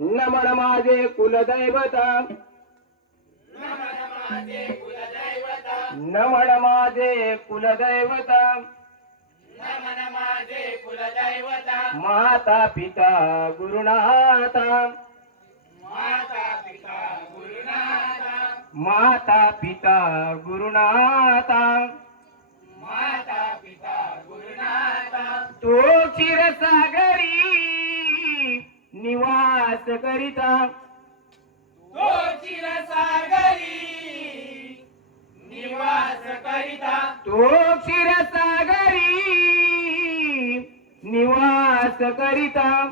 नमन माझे कुलदैवत. नमन माझे कुलदैवत. माता पिता गुरुनाथा. माता पिता गुरुनाथा. तो क्षीरसागरी निवास करिता. तो क्षीरसागरी निवास करिता. तो क्षीरसागरी निवास करिता.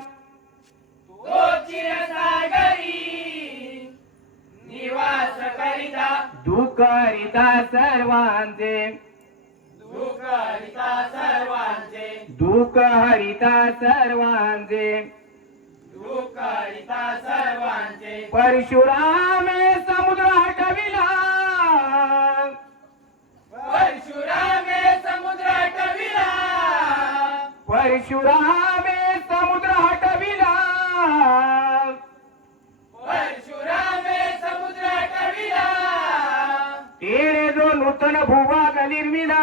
तो क्षीरसागरी निवास करिता. दुःख सर्वांचे. दुःख हरिता सर्वांचे. दुःख हरिता सर्वांचे. परशुरामे समुद्र हटविला परशुरामे समुद्र हटविला परशुरामे समुद्र हटविला परशुरामे समुद्र हटविला तेरे जो नूतन भूभाग निर्मिला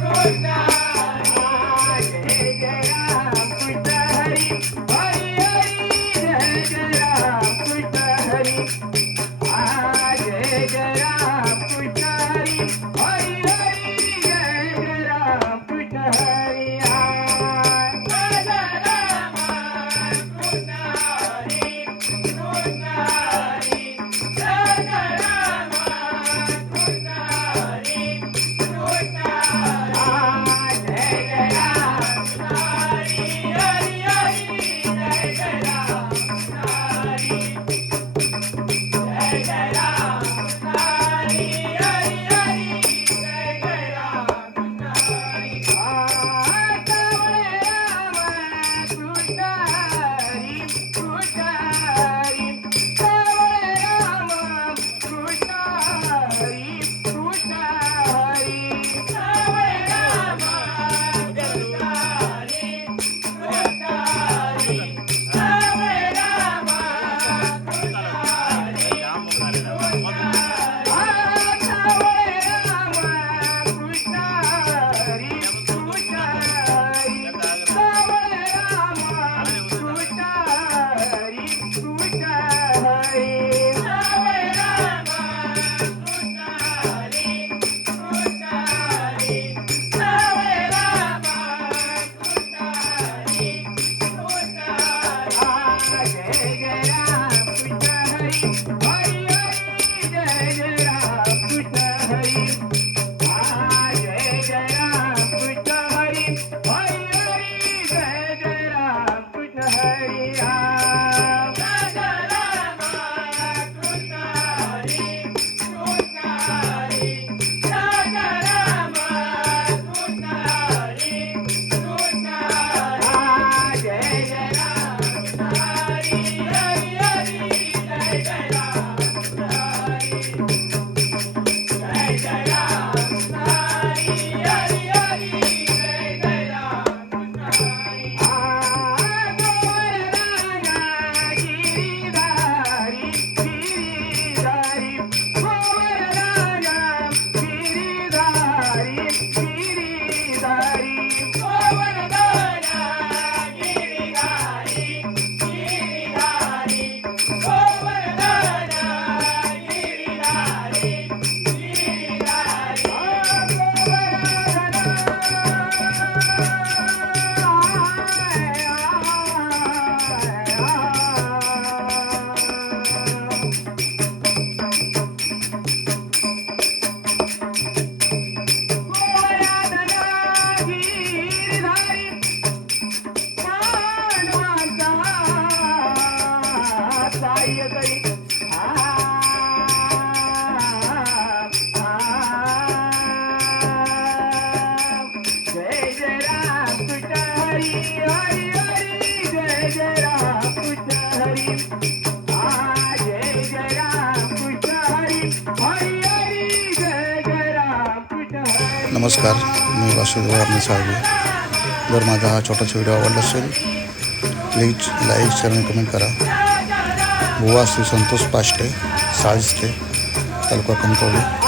Rona. नमस्कार मी वासुदेव वारणे साहेब जर माझा हा छोटासा व्हिडिओ आवडला असेल प्लीज लाईक शेअर आणि कमेंट करा. बुवा श्री संतोष पाष्टे साळस्टे तालुका कणकवली.